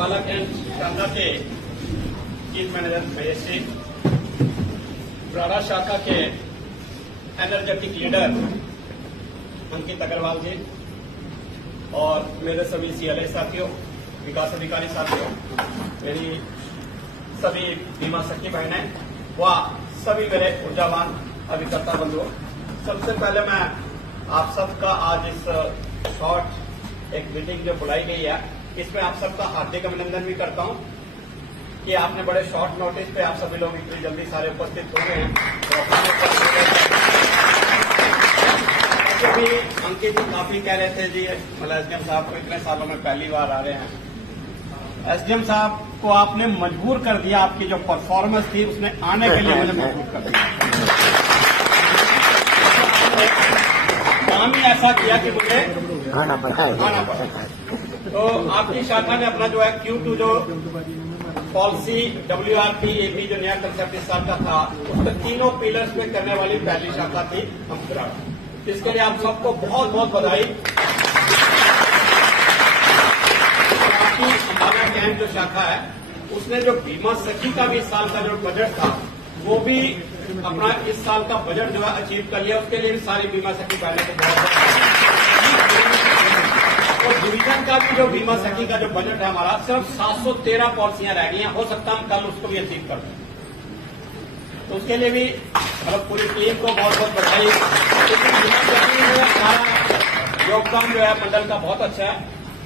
Ambala cantt शाखा के chief manager PSC, ब्राड़ा शाखा के एनर्जेटिक लीडर अंकित अग्रवाल जी और मेरे सभी सीएलए साथियों, विकास अधिकारी साथियों, मेरी सभी बीमा सखी बहनें व सभी मेरे ऊर्जावान अभिकर्ता बंधुओं, सबसे पहले मैं आप सबका आज इस शॉर्ट एक मीटिंग जो बुलाई गई है, इसमें आप सबका हार्दिक अभिनंदन भी करता हूं कि आपने बड़े शॉर्ट नोटिस पे आप सभी लोग इतनी जल्दी सारे उपस्थित हो गए हैं। तो भी अंकित जी काफी कह रहे थे जी, मतलब एसडीएम साहब को इतने सालों में पहली बार आ रहे हैं। एसडीएम साहब को आपने मजबूर कर दिया, आपकी जो परफॉर्मेंस थी उसने आने के लिए मुझे मजबूर कर दिया। काम ही ऐसा किया कि मुझे आना पड़ा। तो आपकी शाखा ने अपना जो है Q2 जो पॉलिसी WRP AP जो नया कंसेप्ट इस साल का था, उसके तीनों पिलर्स पे करने वाली पहली शाखा थी हम ब्राड़ा। इसके लिए आप सबको बहुत बहुत बधाई। आपकी अम्बाला कैंट जो शाखा है, उसने जो बीमा सखी का भी इस साल का जो बजट था, वो भी अपना इस साल का बजट जो है अचीव कर लिया। उसके लिए सारी बीमा सखी बहने को बहुत और डिवीजन का भी जो बीमा सखी का जो बजट है हमारा, सिर्फ 713 पॉलिसियां रह गई हैं। हो सकता है हम कल उसको भी अचीव कर दें। तो उसके लिए भी मतलब पूरी टीम को बहुत बहुत बधाई। बीमा सखी में हमारा योगदान जो है मंडल का बहुत अच्छा है,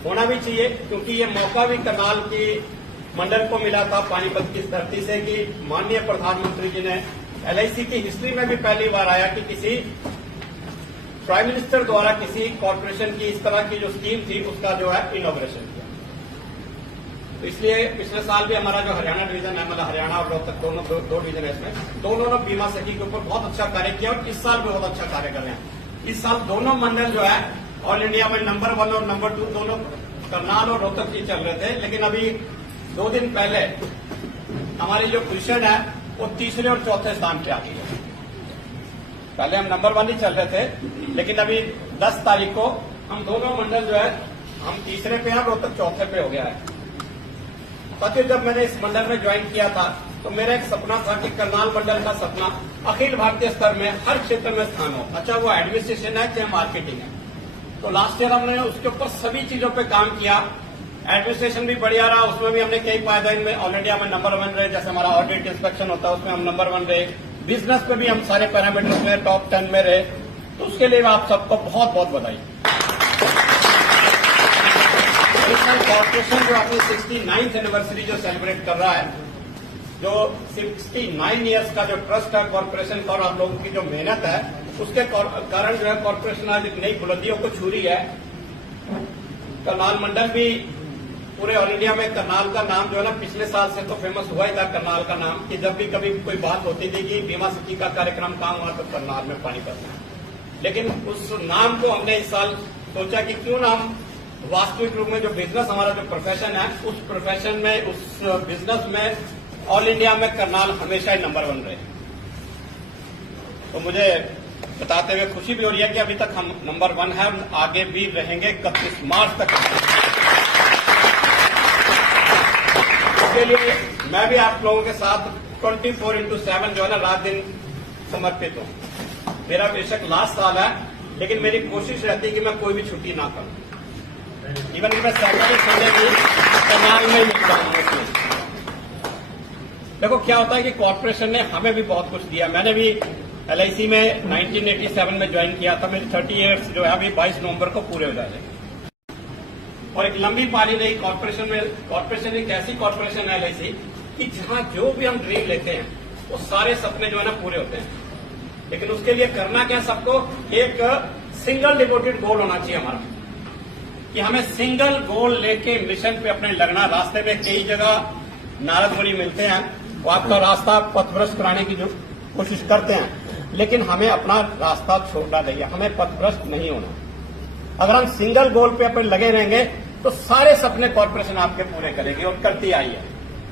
होना भी चाहिए, क्योंकि ये मौका भी करनाल की मंडल को मिला था पानीपत की धरती से कि माननीय प्रधानमंत्री जी ने LIC की हिस्ट्री में भी पहली बार आया कि किसी प्राइम मिनिस्टर द्वारा किसी कॉर्पोरेशन की इस तरह की जो स्कीम थी उसका जो है इनॉग्रेशन किया। तो इसलिए पिछले साल भी हमारा जो हरियाणा डिवीजन है, मतलब हरियाणा और रोहतक दोनों दो डिवीजन है, इसमें दोनों ने बीमा सखी के ऊपर बहुत अच्छा कार्य किया और इस साल भी बहुत अच्छा कार्य कर रहे हैं। इस साल दोनों मंडल जो है ऑल इंडिया में नंबर 1 और नंबर 2 दोनों करनाल और रोहतक ही चल रहे थे, लेकिन अभी 2 दिन पहले हमारी जो पोजीशन है वो तीसरे और चौथे स्थान पे आ गई है। पहले हम नंबर 1 ही चल रहे थे, लेकिन अभी 10 तारीख को हम दोनों मंडल जो है हम तीसरे पे हैं, रोहतक चौथे पे हो गया है। पति जब मैंने इस मंडल में ज्वाइन किया था तो मेरा एक सपना था कि करनाल मंडल का सपना अखिल भारतीय स्तर में हर क्षेत्र में स्थान हो, अच्छा वो एडमिनिस्ट्रेशन है चाहे मार्केटिंग है। तो लास्ट ईयर हमने उसके ऊपर सभी चीजों पे काम किया। एडमिनिस्ट्रेशन भी बढ़िया रहा, उसमें भी हमने कई पायदान में ऑल इंडिया में नंबर 1 रहे। जैसे हमारा ऑडिट इंस्पेक्शन होता है उसमें हम नंबर 1 रहे, बिजनेस पे भी हम सारे पैरामीटर्स में टॉप 10 में रहे। तो उसके लिए आप सबको बहुत बहुत बधाई। इस साल कॉर्पोरेशन जो अपनी 69th एनिवर्सरी जो सेलिब्रेट कर रहा है, जो 69 ईयर्स का जो ट्रस्ट है कॉर्पोरेशन का और आप लोगों की जो मेहनत है, उसके कारण जो है कॉर्पोरेशन आज एक नई बुलंदियों को छू रही है। करनाल मंडल भी पूरे ऑल इंडिया में करनाल का नाम जो है ना, पिछले साल से तो फेमस हुआ ही था करनाल का नाम, कि जब भी कभी कोई बात होती थी कि बीमा सखी का कार्यक्रम कहाँ हुआ तो करनाल में पानीपत में। लेकिन उस नाम को हमने इस साल सोचा कि क्यों ना हम वास्तविक रूप में जो बिजनेस हमारा जो प्रोफेशन है, उस प्रोफेशन में उस बिजनेस में ऑल इंडिया में करनाल हमेशा ही नंबर 1 रहे। तो मुझे बताते हुए खुशी भी हो रही है कि अभी तक हम नंबर 1 है, आगे भी रहेंगे 31 मार्च तक। इसके लिए मैं भी आप लोगों के साथ 24/7 जो है ना रात दिन समर्पित हूं। मेरा बेशक लास्ट साल है, लेकिन मेरी कोशिश रहती है कि मैं कोई भी छुट्टी ना करूं। इवन कि मैं सैटरडे संडे भी करनाल में मिलता हूं। देखो क्या होता है कि कॉर्पोरेशन ने हमें भी बहुत कुछ दिया। मैंने भी LIC में 1987 में ज्वाइन किया था। मेरी 30 ईयर्स जो है अभी 22 नवंबर को पूरे हो जाएंगे और एक लंबी पारी रही कॉर्पोरेशन में। कॉर्पोरेशन एक ऐसी कॉर्पोरेशन है LIC कि जहां जो भी हम ड्रीम लेते हैं वो सारे सपने जो है ना पूरे होते हैं। लेकिन उसके लिए करना क्या, सबको एक सिंगल डिवोटेड गोल होना चाहिए हमारा, कि हमें सिंगल गोल लेके मिशन पे अपने लगना। रास्ते में कई जगह नारद मुनि मिलते हैं, वो आपका रास्ता पथभ्रष्ट कराने की जो कोशिश करते हैं, लेकिन हमें अपना रास्ता छोड़ना नहीं है, हमें पथभ्रष्ट नहीं होना। अगर हम सिंगल गोल पे अपने लगे रहेंगे तो सारे सपने कॉर्पोरेशन आपके पूरे करेगी और करती आई है।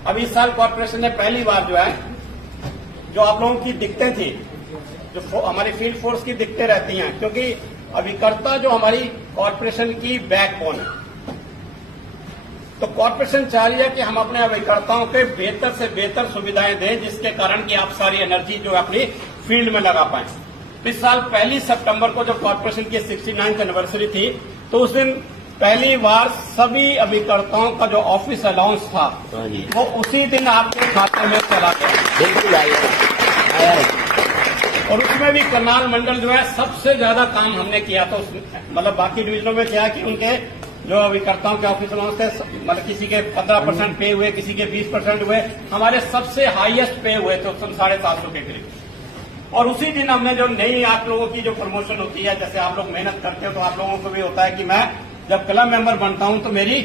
अब इस साल कॉर्पोरेशन ने पहली बार जो है, जो आप लोगों की दिक्कतें थी, जो हमारी फील्ड फोर्स की दिक्कतें रहती हैं, क्योंकि अभिकर्ता जो हमारी कॉर्पोरेशन की बैकबोन है, तो कॉर्पोरेशन चाह रही है कि हम अपने अभिकर्ताओं के बेहतर से बेहतर सुविधाएं दें, जिसके कारण कि आप सारी एनर्जी जो है अपनी फील्ड में लगा पाए। इस साल 1 सितंबर को जब कॉर्पोरेशन की 69वीं एनिवर्सरी थी, तो उस दिन पहली बार सभी अभिकर्ताओं का जो ऑफिस अलाउंस था वो उसी दिन आपके खाते में चला गया। बिल्कुल आया। और उसमें भी करनाल मंडल जो है सबसे ज्यादा काम हमने किया था। मतलब बाकी डिवीजनों में क्या है कि उनके जो अभिकर्ताओं के ऑफिस अलाउंस थे, मतलब किसी के 15% पे हुए, किसी के 20% हुए, हमारे सबसे हाईएस्ट पे हुए थे उस समय 750 के करीब। और उसी दिन हमने जो नई आप लोगों की जो प्रमोशन होती है, जैसे आप लोग मेहनत करते हो तो आप लोगों को भी होता है कि मैं जब क्लब मेंबर बनता हूं तो मेरी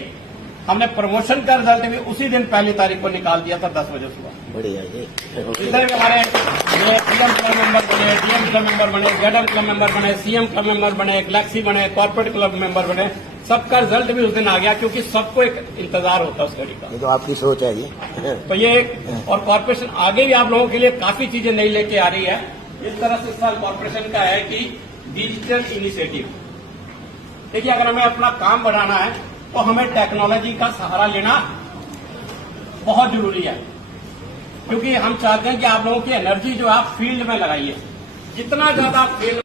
हमने प्रमोशन का रिजल्ट भी उसी दिन 1 तारीख को निकाल दिया था 10 बजे सुबह। बढ़िया जी। इस तरह के हमारे पीएम क्लब मेंबर बने, डीएम क्लब मेंबर बने, जेडएम क्लब मेंबर बने, सीएम क्लब मेंबर बने, गैलेक्सी बने, कॉर्पोरेट क्लब मेंबर बने, सबका रिजल्ट भी उस दिन आ गया, क्योंकि सबको एक इंतजार होता है उस घड़ी का। ये तो आपकी सोच है जी। तो ये और कॉर्पोरेशन आगे भी आप लोगों के लिए काफी चीजें नई लेके आ रही है। इस तरह से इस साल कॉर्पोरेशन का है कि डिजिटल इनिशिएटिव। देखिए, अगर हमें अपना काम बढ़ाना है तो हमें टेक्नोलॉजी का सहारा लेना बहुत जरूरी है, क्योंकि हम चाहते हैं कि आप लोगों की एनर्जी जो आप फील्ड में लगाइए, जितना ज्यादा फील्ड